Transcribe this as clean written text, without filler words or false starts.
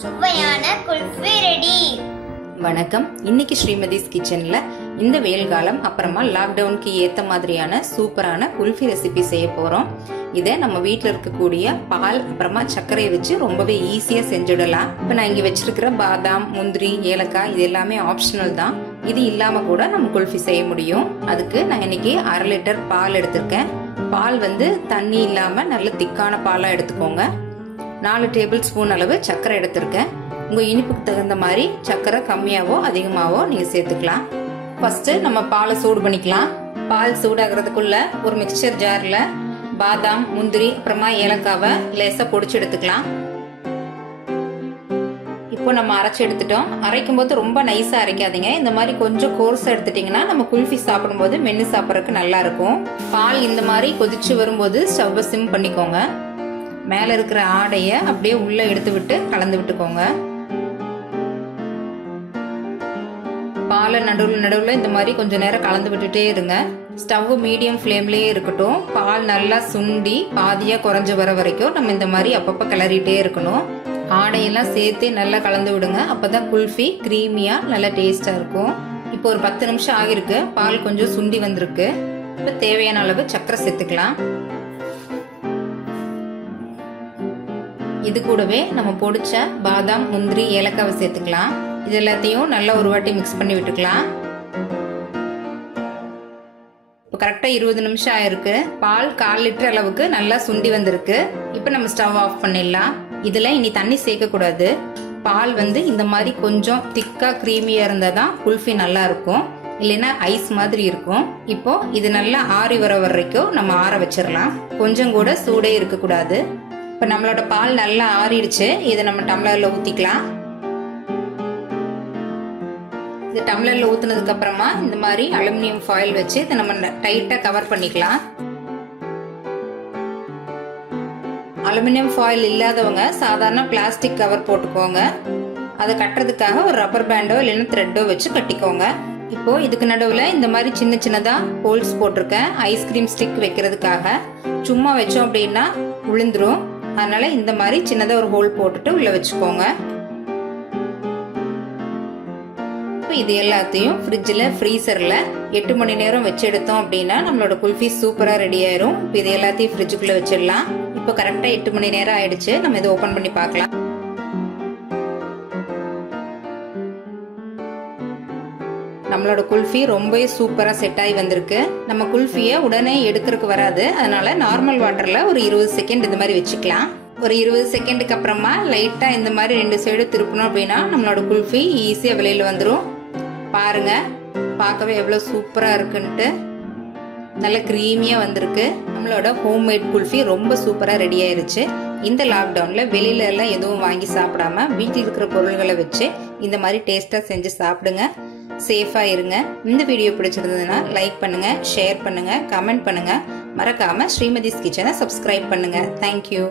சுவையான குல்ஃபி ரெடி. வணக்கம். இன்னைக்கு ஸ்ரீமதிஸ் கிச்சன்ல இந்த வெயில் காலம் அப்புறமா லாக்டவுனுக்கு ஏத்த மாதிரியான சூப்பரான குல்ஃபி ரெசிபி செய்ய போறோம். இதை நம்ம வீட்டில் இருக்கக்கூடிய பால் அப்புறமா சர்க்கரையை வச்சு ரொம்பவே ஈஸியா செஞ்சுடலாம். இப்போ நான் இங்க வச்சிருக்கிற பாதாம், முந்திரி, ஏலக்காய் இது எல்லாமே ஆப்ஷனல் தான். இது இல்லாம கூட நம்ம குல்ஃபி செய்ய முடியும். அதுக்கு நான் இன்னைக்கு 1/2 லிட்டர் பால் எடுத்திருக்கேன். பால் தண்ணி இல்லாம நல்ல திக்கான பாலா எடுத்துக்கோங்க. 4 டேபிள் ஸ்பூன் அளவு சர்க்கரை எடுத்திருக்கேன். உங்க இனிப்புக்கு தகுந்த மாதிரி சர்க்கரை கம்மியாவோ அதிகமாவோ நீங்க சேர்த்துக்கலாம். ஃபர்ஸ்ட் நம்ம பாலை சூடு பண்ணிக்கலாம். பால் சூடாகிறதுக்குள்ள ஒரு மிக்சர் ஜார்ல பாதாம், முந்திரி அப்புறமா ஏலக்காவை லேசா பொடிச்சு எடுத்துக்கலாம். இப்போ நம்ம அரைச்சு எடுத்துட்டோம். அரைக்கும் போது ரொம்ப நைஸா அரைக்காதீங்க. இந்த மாதிரி கொஞ்சம் கோர்ஸா எடுத்துட்டீங்கன்னா நம்ம குல்ஃபி சாப்பிடும்போது மென்னு சாப்பிட்றதுக்கு நல்லா இருக்கும். பால் இந்த மாதிரி கொதிச்சு வரும்போது ஸ்டவ்வை சிம் பண்ணிக்கோங்க. மேல இருக்கிற ஆடைய அப்படியே உள்ள எடுத்து விட்டு கலந்து விட்டுக்கோங்க. பாலை நடுவில் இந்த மாதிரி கொஞ்ச நேரம் கலந்து விட்டுட்டே இருங்க. ஸ்டவ் மீடியம் ஃப்ளேம்லயே இருக்கட்டும். பால் நல்லா சுண்டி பாதியா குறைஞ்சு வர வரைக்கும் நம்ம இந்த மாதிரி அப்பப்ப கிளறிட்டே இருக்கணும். ஆடையெல்லாம் சேர்த்து நல்லா கலந்து விடுங்க. அப்பதான் குல்ஃபி கிரீமியா நல்லா டேஸ்டா இருக்கும். இப்போ ஒரு 10 நிமிஷம் ஆகிருக்கு. பால் கொஞ்சம் சுண்டி வந்திருக்கு. இப்போ தேவையான அளவு சர்க்கரை சேர்த்துக்கலாம். இது கூடவே நம்ம பொடிச்ச பாதாம், முந்திரி, ஏலக்காவை சேர்த்துக்கலாம். இது எல்லாத்தையும் நல்லா ஒரு வாட்டி மிக்ஸ் பண்ணி விட்டுக்கலாம். இப்போ கரெக்டா 20 நிமிஷம் ஆயிருக்கு. பால் 1/4 லிட்டர் அளவுக்கு நல்லா சுண்டி வந்திருக்கு. இப்போ நம்ம ஸ்டவ் ஆஃப் பண்ணிடலாம். இதுல இனி தண்ணி சேர்க்க கூடாது. பால் இந்த மாதிரி கொஞ்சம் திக்கா கிரீமியா இருந்தாதான் குல்ஃபி நல்லா இருக்கும். இல்லைன்னா ஐஸ் மாதிரி இருக்கும். இப்போ இது நல்லா ஆறி வர வரைக்கும் நம்ம ஆற வச்சிடலாம். கொஞ்சம் கூட சூடே இருக்க கூடாது. இப்ப நம்மளோட பால் நல்லா ஆறிடுச்சு. இதை நம்ம டம்ளர்ல ஊத்திக்கலாம். இது டம்ளர்ல ஊத்துனதுக்கு அப்புறமா இந்த மாதிரி அலுமினியம் ஃபாயில் வச்சு இதை நம்ம டைட்டா கவர் பண்ணிக்கலாம். அலுமினியம் ஃபாயில் இல்லாதவங்க சாதாரண பிளாஸ்டிக் கவர் போட்டுக்கோங்க. அதை கட்டுறதுக்காக ஒரு ரப்பர் பேண்டோ இல்லைன்னா த்ரெட்டோ வச்சு கட்டிக்கோங்க. இப்போ இதுக்கு நடுவுல இந்த மாதிரி சின்ன சின்னதா ஹோல்ஸ் போட்டிருக்கேன். ஐஸ்கிரீம் ஸ்டிக் வைக்கிறதுக்காக. சும்மா வச்சோம் அப்படின்னா விழுந்துரும். அதனால இந்த மாதிரி சின்னதா ஒரு ஹோல் போட்டுட்டு உள்ள வச்சுக்கோங்க. இது எல்லாத்தையும் ஃப்ரிட்ஜில் ஃப்ரீசர்ல 8 மணி நேரம் வச்சு எடுத்தோம் அப்படின்னா நம்மளோட குல்ஃபி சூப்பரா ரெடி ஆயிரும். இது எல்லாத்தையும் ஃப்ரிட்ஜுக்குள்ள வச்சிடலாம். இப்போ கரெக்டா 8 மணி நேரம் ஆயிடுச்சு. நம்ம இதை ஓபன் பண்ணி பார்க்கலாம். நம்மளோட குல்ஃபி ரொம்பவே சூப்பரா செட் ஆகி வந்திருக்கு. நம்ம குல்ஃபியை உடனே எடுக்கிறதுக்கு வராது. அதனால நார்மல் வாட்டர்ல ஒரு 20 செகண்ட் இந்த மாதிரி வச்சுக்கலாம். ஒரு 20 செகண்டுக்கு அப்புறமா லைட்டா இந்த மாதிரி 2 சைடு திருப்பணும் அப்படின்னா நம்மளோட குல்ஃபி ஈஸியா வெளியில வந்துடும். பாருங்க, பார்க்கவே எவ்வளவு சூப்பரா இருக்குன்ட்டு. நல்ல கிரீமியா வந்திருக்கு. நம்மளோட ஹோம்மேட் குல்ஃபி ரொம்ப சூப்பரா ரெடி ஆயிருச்சு. இந்த லாக்டவுன்ல வெளியில எல்லாம் எதுவும் வாங்கி சாப்பிடாம வீட்டில் இருக்கிற பொருள்களை வச்சு இந்த மாதிரி டேஸ்டா செஞ்சு சாப்பிடுங்க. சேஃபா இருங்க. இந்த வீடியோ பிடிச்சிருந்ததுன்னா லைக் பண்ணுங்க, ஷேர் பண்ணுங்க, கமெண்ட் பண்ணுங்க. மறக்காம ஸ்ரீமதிஸ் கிச்சனை சப்ஸ்கிரைப் பண்ணுங்க. தேங்க்யூ.